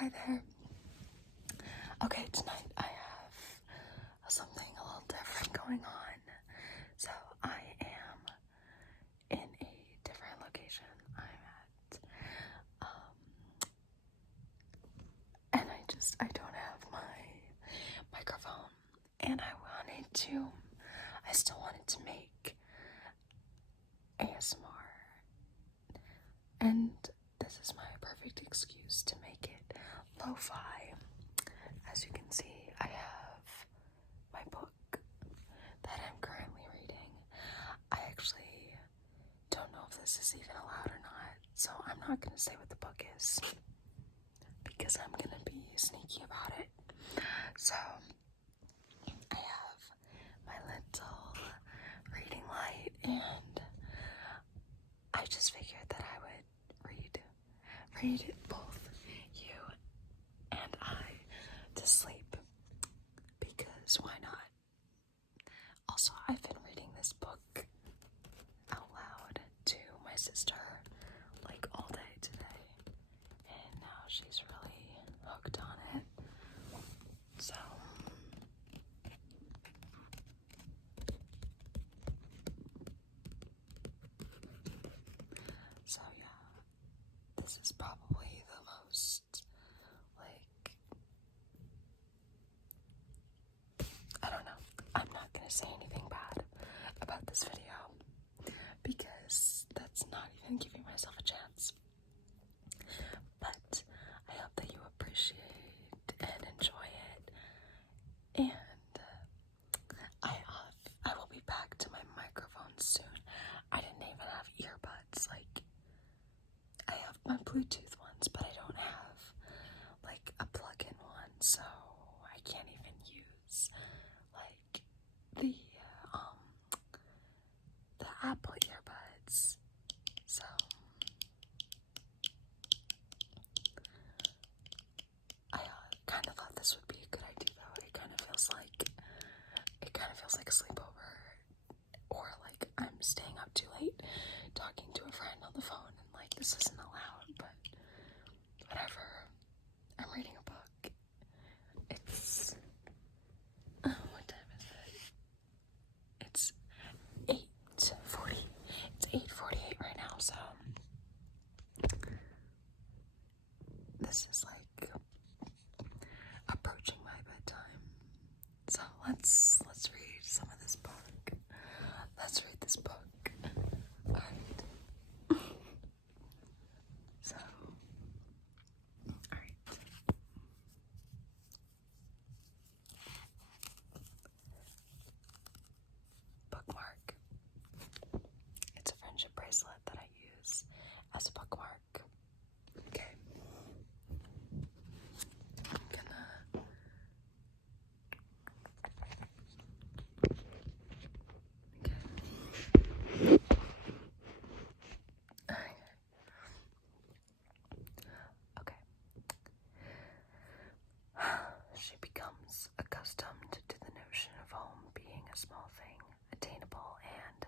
Hi there. Okay, tonight I have something a little different going on. So I am in a different location. I'm at, and I don't have my microphone, and I still wanted to make ASMR, and this is my perfect excuse to make it lo-fi. As you can see, I have my book that I'm currently reading. I actually don't know if this is even allowed or not, so I'm not going to say what the book is because I'm going to be sneaky about it. So I have my little reading light, and I just figured that I would read both you and I to sleep, because why not? Also, I've been reading this book out loud to my sister like all day today, and now she's really hooked on it. So yeah, this is probably the most, like, I don't know. I'm not gonna say anything bad about this video because that's not even giving myself a chance. But I hope that you appreciate and enjoy it. And I will be back to my microphone soon. I didn't even have earbuds. Like, I have my Bluetooth ones, but I don't have like a plug-in one, so I can't even use like the Apple earbuds. So I kind of thought this would be a good idea, though. It kind of feels like a sleepover, or like I'm staying up too late talking to a friend on the phone, and like this isn't allowed, but whatever. I'm reading a book. It's what time is it? It's 8:40. It's 8:48 right now, so this is like approaching my bedtime. So let's read some of this book. Let's read this book. Alright. So, alright. Bookmark. It's a friendship bracelet that I use as a bookmark. Okay. I'm gonna Okay. She becomes accustomed to the notion of home being a small thing, attainable and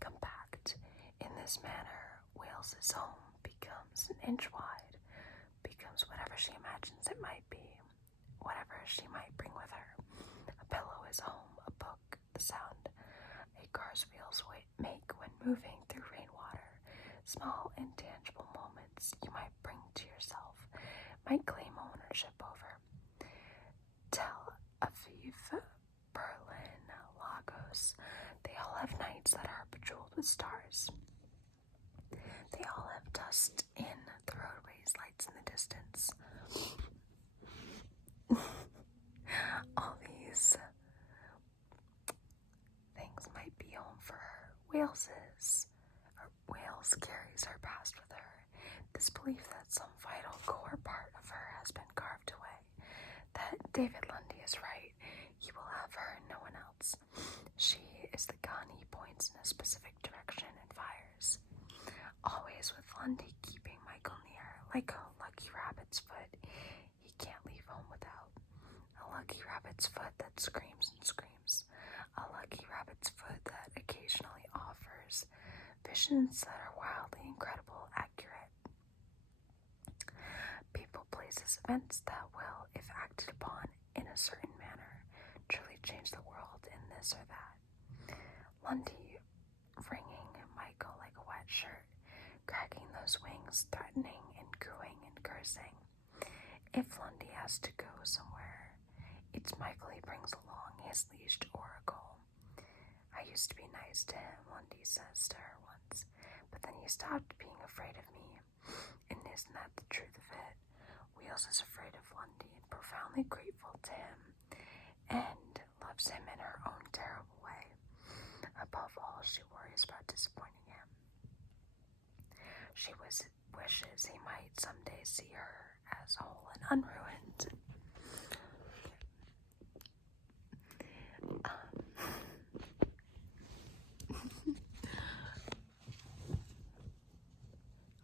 compact. In this manner, Wales's home becomes an inch wide, becomes whatever she imagines it might be, whatever she might bring with her. A pillow is home, a book, the sound a car's wheels make when moving through rainwater. Small, intangible moments you might bring to yourself, might claim ownership over. Tel Aviv, Berlin, Lagos, they all have nights that are bejeweled with stars. They all have dust in the roadways, lights in the distance. All these things might be home for her. Wales carries her past with her. This belief that some vital core part of her has been carved away. That David Lundy is right. He will have her and no one else. She is the gun he points in a specific direction and fires. Always with Lundy keeping Michael near, like a lucky rabbit's foot he can't leave home without. A lucky rabbit's foot that screams and screams. A lucky rabbit's foot that occasionally offers visions that are wildly incredible, accurate. People, places, wheels, events that will, if acted upon in a certain manner, truly change the world in this or that. Lundy wringing Michael like a wet shirt, cracking those wings, threatening and cooing and cursing. If Lundy has to go somewhere, it's Michael he brings along, his leashed oracle. I used to be nice to him, Lundy says to her once, but then he stopped being afraid of me. And isn't that the truth of it? Wheels is afraid of Lundy and profoundly grateful to him, and loves him in her own terrible way. Above all, she worries about disappointing him. She wishes he might someday see her as whole and unruined.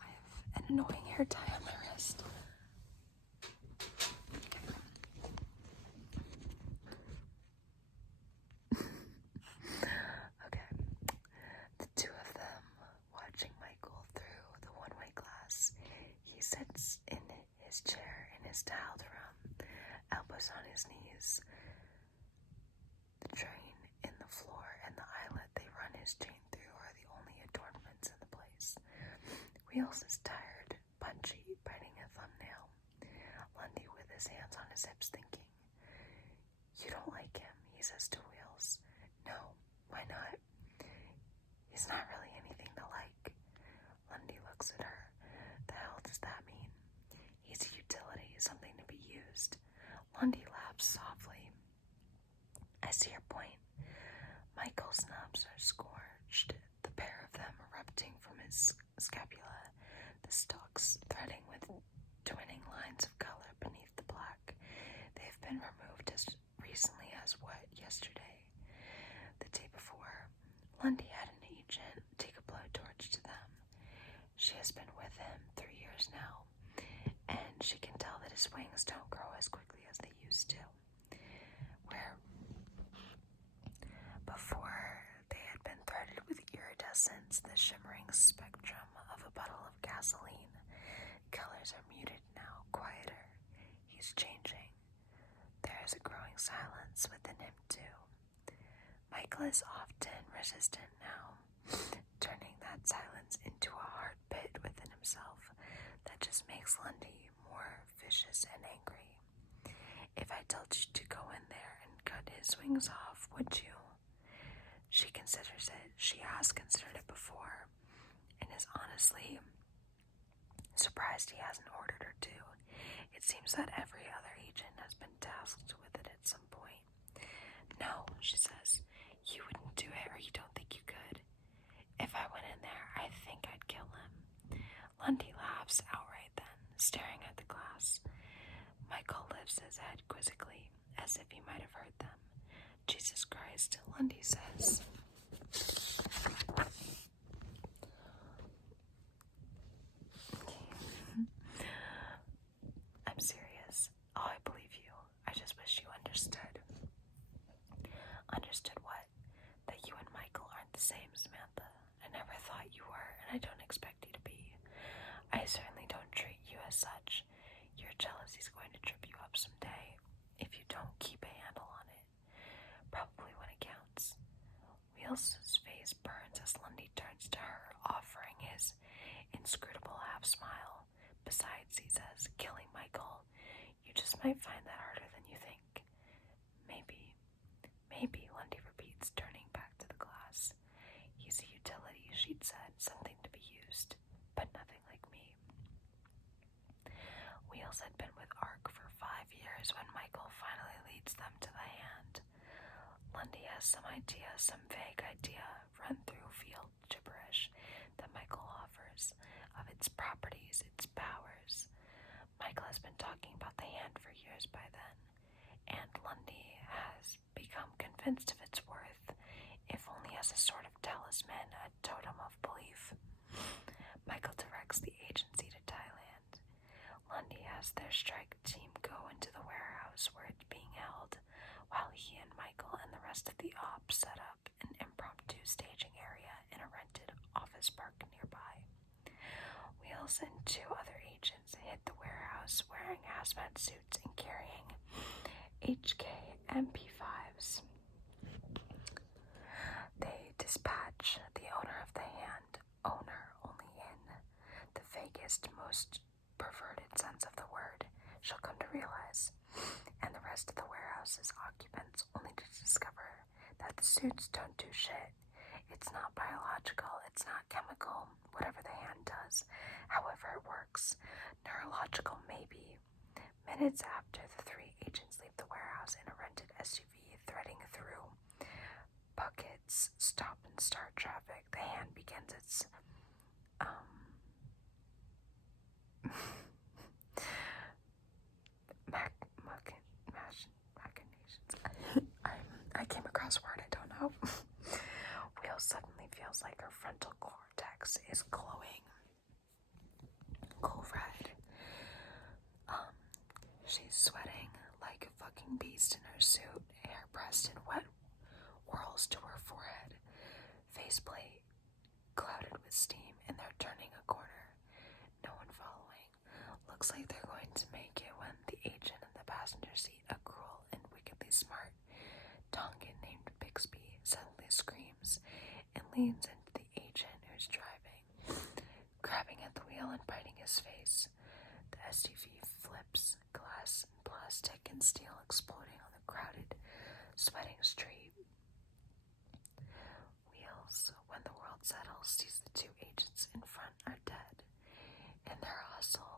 I have an annoying hair tie on my wrist. Okay. The two of them watching Michael through the one-way glass. He sits in his chair in his tiled room, elbows on his knees. The train in the floor and the eyelet they run his chain through are the only adornments in the place. Wheels is tired, punchy, biting a thumbnail. Lundy with his hands on his hips thinking. You don't like him, he says to Wheels. No, why not? He's not really anything to like. Lundy looks at her. The hell does that mean? He's a utility, something to be used. Lundy laughs softly. I see your point. Michael's knobs are scorched, the pair of them erupting from his scapula, the stalks threading with twinning lines of color beneath the black. They've been removed as recently as yesterday? The day before. Lundy had an agent take a blowtorch to them. She has been with him 3 years now, and she can tell that his wings don't grow as quickly as they used to. Where before they had been threaded with iridescence, the shimmering spectrum of a bottle of gasoline. Colors are muted now, quieter. He's changing. There is a growing silence within him, too. Michael is often resistant now, turning that silence into a hard pit within himself that just makes Lundy more vicious and angry. If I told you to go in there and cut his wings off, would you? She considers it. She has considered it before, and is honestly surprised he hasn't ordered her to. It seems that every other agent has been tasked with it at some point. No, she says, you wouldn't do it, or you don't think you could. If I went in there, I think I'd kill him. Lundy laughs outright then, staring at the glass. Michael lifts his head quizzically, as if he might have heard them. Jesus Christ, Lundy says. I'm serious. Oh, I believe you. I just wish you understood. Understood what? That you and Michael aren't the same, Samantha. I never thought you were, and I don't expect you to be. I certainly don't treat you as such. Your jealousy's going to trip you up someday, if you don't keep a handle on it. Probably when it counts. Wheels' face burns as Lundy turns to her, offering his inscrutable half-smile. Besides, he says, killing Michael, you just might find that harder than you think. Maybe, Lundy repeats, turning back to the glass. He's a utility, she'd said, something to be used, but nothing like me. Wheels had been with Ark for 5 years when Michael finally leads them to the hand. Lundy has some vague idea, run through field gibberish that Michael offers, of its properties, its powers. Michael has been talking about the hand for years by then, and Lundy has become convinced of its worth, if only as a sort of talisman, a totem of belief. Michael directs the agency to Thailand. Lundy has their strike team go into the warehouse where it's being held, while he and Michael and the rest of the ops set up an impromptu staging area in a rented office park nearby. Wheels and 2 other agents hit the warehouse wearing hazmat suits and carrying HK MP5s. They dispatch the owner of the hand, owner only in the vaguest, most perverted sense of the word, she'll come to realize, and the rest of the warehouse's occupants only to discover that the suits don't do shit. It's not biological, it's not chemical, whatever the hand does, however it works. Neurological, maybe. Minutes after the three agents leave the warehouse in a rented SUV threading through buckets, stop and start traffic, the hand begins its machinations. I came across a word I don't know. Wheel suddenly feels like her frontal cortex is glowing cool red. She's sweating like a fucking beast in her suit, hair pressed in wet whirls to her forehead, faceplate clouded with steam, and they're turning a corner. No one following. Looks like they're going to make it when the agent in the passenger seat, a cruel and wickedly smart Tongan named Bixby, suddenly screams and leans into the agent who's driving, grabbing at the wheel and biting his face. The SUV flips, glass and plastic and steel exploding on the crowded, sweating street. Wheels, when the world settles, sees the two agents in front are dead, and their hustle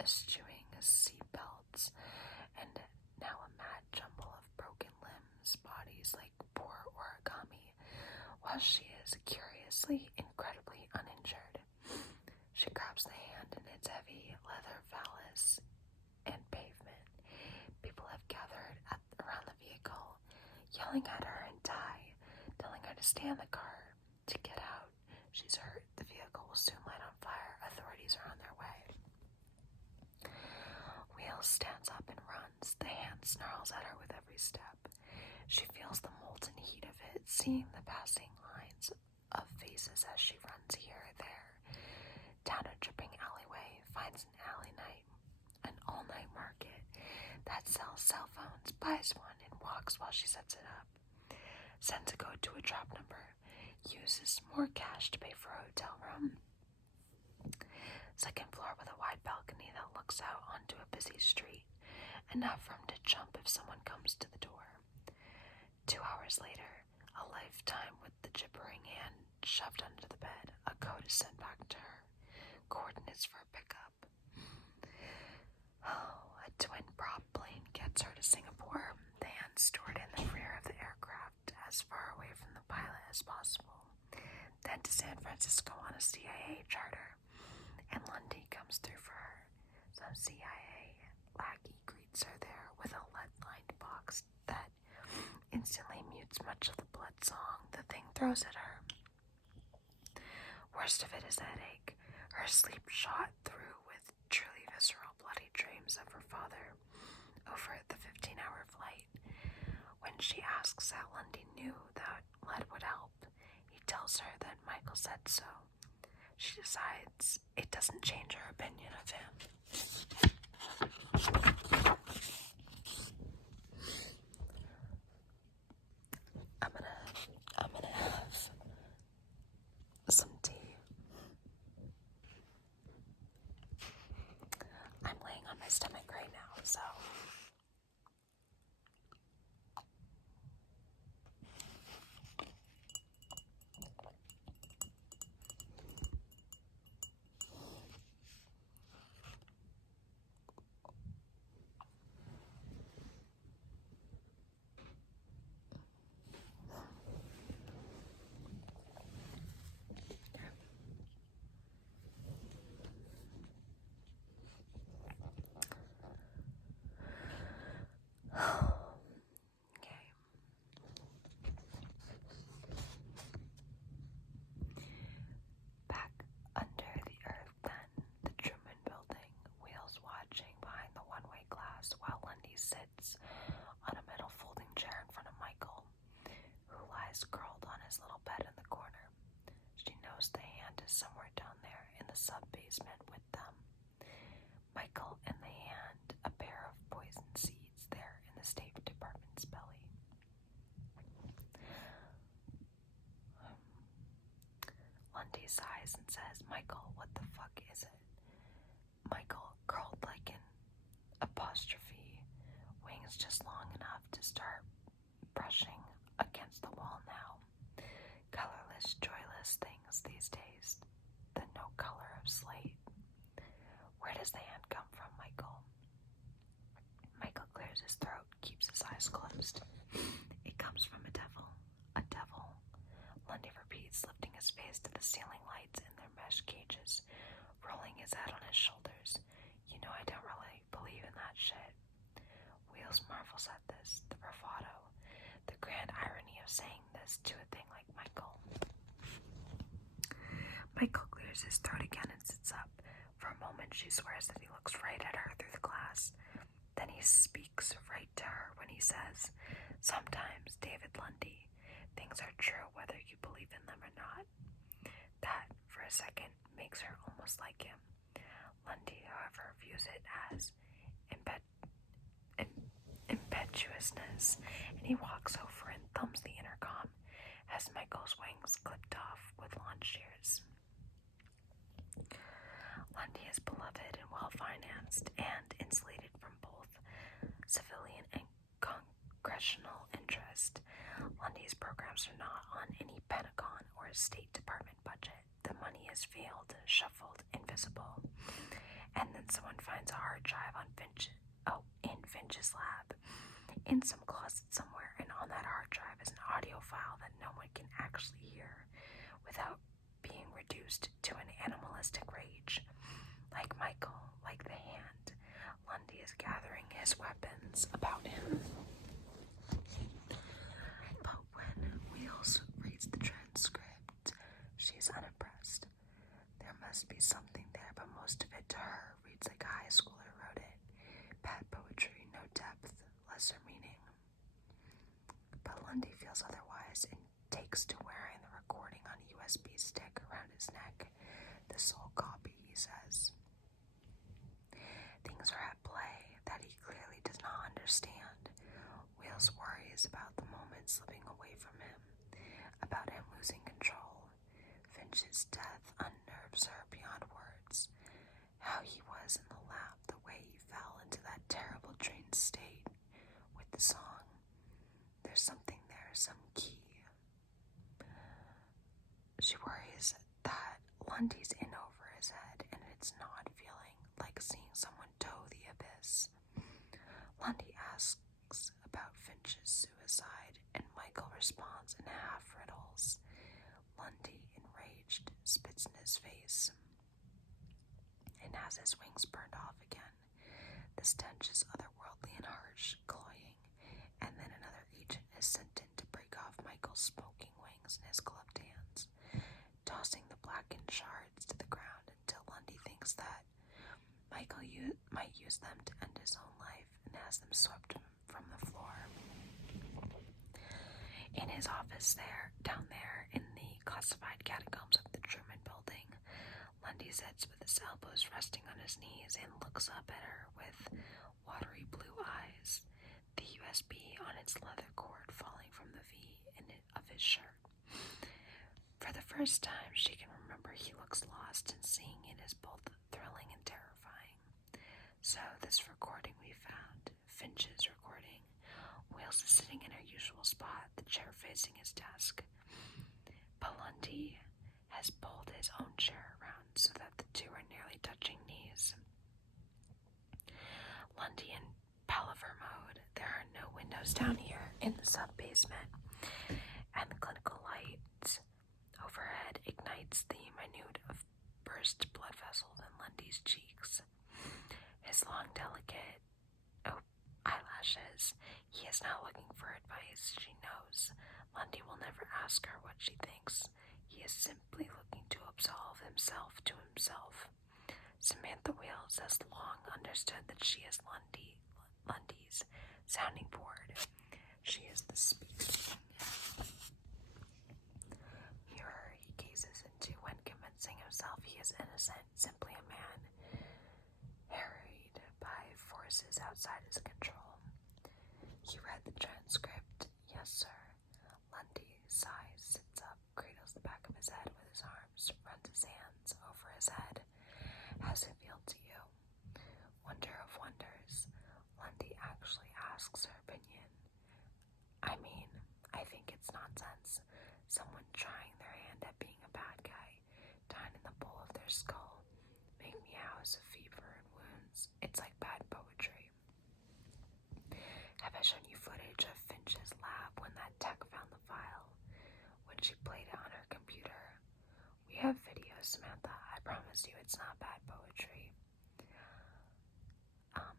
eschewing seatbelts, and now a mad jumble of broken limbs, bodies like poor origami, while she is curiously, incredibly uninjured. She grabs the hand in its heavy leather valance and pavement. People have gathered around the vehicle, yelling at her in Thai, telling her to stay in the car, to get out. She's hurt. The vehicle will soon light on fire. Authorities are on their way. Wheels stands up and runs. The hand snarls at her with every step. She feels the molten heat of it, seeing the passing lines of faces as she runs here or there. Down a dripping alleyway, finds an all-night market that sells cell phones, buys one, and walks while she sets it up. Sends a code to a drop number, uses more cash to pay for a hotel room. Second floor with a wide balcony that looks out onto a busy street, enough room to jump if someone comes to the door. 2 hours later, a lifetime with the gibbering hand shoved under the bed, a code is sent back to her. Coordinates for a pickup. A twin prop plane gets her to Singapore. The hand stored in the rear of the aircraft, as far away from the pilot as possible. Then to San Francisco on a CIA charter, and Lundy comes through for her. Some CIA lackey greets her there with a lead-lined box that instantly mutes much of the blood song the thing throws at her. Worst of it is the headache. Her sleep shot through with truly visceral bloody dreams of her father over the 15-hour flight. When she asks how Lundy knew that lead would help, he tells her that Michael said so. She decides it doesn't change her opinion of him. I'm gonna have some tea. I'm laying on my stomach right now, so curled on his little bed in the corner. She knows the hand is somewhere down there in the sub-basement with them. Michael in the hand a pair of poison seeds there in the State Department's belly. Lundy sighs and says, "Michael, what the fuck is it?" Michael curled like an apostrophe, wings just long enough to start brushing against the wall now. Colorless, joyless things these days, the no color of slate. Where does the hand come from, Michael? Michael clears his throat, keeps his eyes closed. It comes from a devil. A devil. Lundy repeats, lifting his face to the ceiling lights in their mesh cages, rolling his head on his shoulders. You know I don't really believe in that shit. Wheels marvels at this, the bravado, the grand irony of saying this to a thing like Michael. Michael clears his throat again and sits up. For a moment she swears that he looks right at her through the glass. Then he speaks right to her when he says, "Sometimes, David Lundy, things are true whether you believe in them or not." That, for a second, makes her almost like him. Lundy, however, views it as impetuousness, and he walks over and thumbs the intercom as Michael's wings clipped off with lawn shears. Lundy is beloved and well-financed and insulated from both civilian and congressional interest. Lundy's programs are not on any Pentagon or State Department budget. The money is veiled, shuffled, invisible. And then someone finds a hard drive on in Finch's lab, in some closet somewhere, and on that hard drive is an audio file that no one can actually hear without being reduced to an animalistic rage. Like Michael, like the hand, Lundy is gathering his weapons about him. But when Wheels reads the transcript, she's unimpressed. There must be something there, but most of it to her reads like a high schooler wrote it. Bad poetry, no depth, lesser meaning. But Lundy feels otherwise and takes to wearing the recording on a USB stick around his neck. The sole copy, he says. Things are at play that he clearly does not understand. Wheels worries about the moment slipping away from him, about him losing control. Finch's death unnerves her beyond words. How he was in the lab, the way he fell into that terrible dream state with the song. There's something there, some key. She worries that Lundy's in over his head and it's not feeling like seeing someone toe the abyss. Lundy asks about Finch's suicide and Michael responds in half riddles. Lundy, enraged, spits in his face and has his wings burned off again. The stench is otherworldly and harsh, cloying, and then another agent is sent in to break off Michael's smoking wings in his gloved hands, tossing the blackened shards to the ground until Lundy thinks that Michael might use them to end his own life and has them swept from the floor. In his office down there in the classified catacombs of the Truman Building, Lundy sits with his elbows resting on his knees and looks up at her with watery blue eyes, the USB on its leather cord falling from the V of his shirt. For the first time she can remember, he looks lost, and seeing it is both thrilling and terrifying. So this recording we found, Finch's recording, Wheels is sitting in her usual spot, the chair facing his desk. But Lundy has pulled his own chair around so that the two are nearly touching knees. Lundy in palaver mode. There are no windows down here in the sub-basement, and the clinical light overhead ignites the minute of burst blood vessels in Lundy's cheeks. His long, delicate eyelashes. He is not looking for advice. She knows Lundy will never ask her what she thinks. He is simply looking to absolve himself to himself. Samantha Wheels has long understood that she is Lundy's sounding board. She is the speaking mirror he gazes into when convincing himself he is innocent, simply a man. Harry, forces outside his control. He read the transcript. Yes, sir. Lundy sighs, sits up, cradles the back of his head with his arms, runs his hands over his head. How's it feel to you? Wonder of wonders. Lundy actually asks her opinion. I mean, I think it's nonsense. Someone trying their hand at being a bad guy, down in the bowl of their skull, make me house of fever and wounds. It's like bad poetry. Have I shown you footage of Finch's lab when that tech found the file? When she played it on her computer? We have video, Samantha. I promise you it's not bad poetry.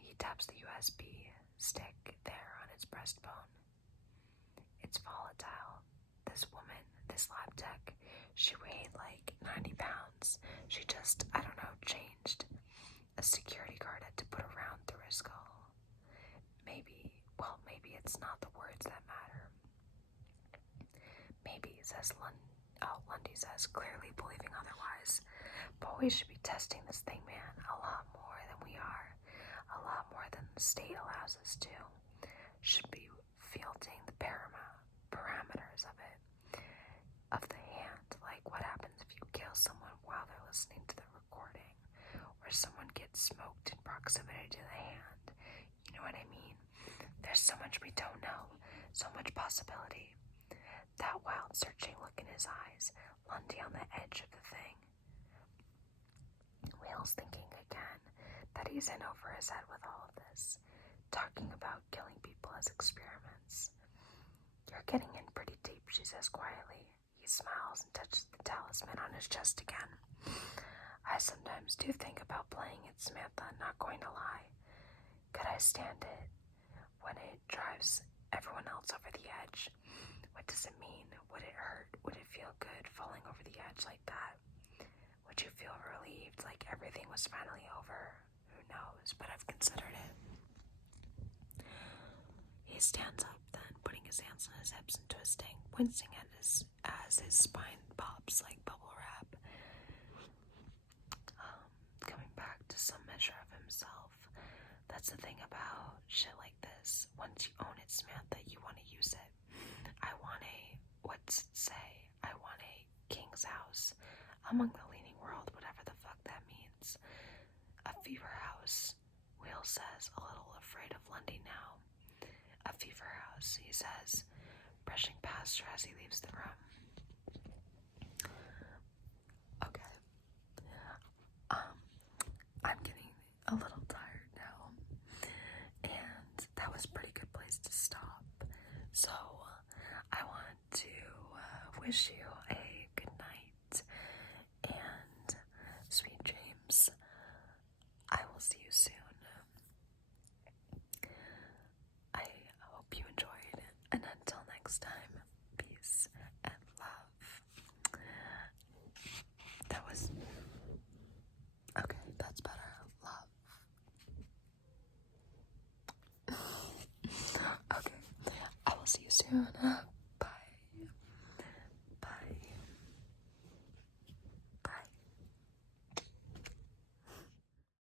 He taps the USB stick there on its breastbone. It's volatile. This woman, this lab tech, she weighed like 90 pounds. She just, I don't know, changed. A security guard had to put a round through her skull. Maybe it's not the words that matter. Maybe, says Lundy says, clearly believing otherwise. But we should be testing this thing, man, a lot more than we are. A lot more than the state allows us to. Should be fielding the parameters of it. Of the hand, like what happens if you kill someone while they're listening to the recording. Or someone gets smoked in proximity to the hand. You know what I mean? There's so much we don't know. So much possibility. That wild searching look in his eyes, Lundy on the edge of the thing. Whale's thinking again that he's in over his head with all of this, talking about killing people as experiments. You're getting in pretty deep, she says quietly. He smiles and touches the talisman on his chest again. I sometimes do think about playing it, Samantha, not going to lie. Could I stand it when it drives everyone else over the edge? What does it mean? Would it hurt? Would it feel good falling over the edge like that? Would you feel relieved, like everything was finally over? Who knows, but I've considered it. He stands up then, putting his hands on his hips and twisting, wincing as his spine pops like bubble wrap. Coming back to some measure of himself. That's the thing about shit like this. Once you own it, Samantha, you want to use it. I want a king's house among the leaning world, whatever the fuck that means. A fever house, Will says, a little afraid of Lundy now. A fever house, he says, brushing past her as he leaves the room. Okay. I'm getting a little tired now, and that was a pretty good place to stop. So, I want to wish you a good night and sweet dreams. I will see you soon. I hope you enjoyed, and until next time, peace and love. That was... okay, that's better. Love. Okay, I will see you soon.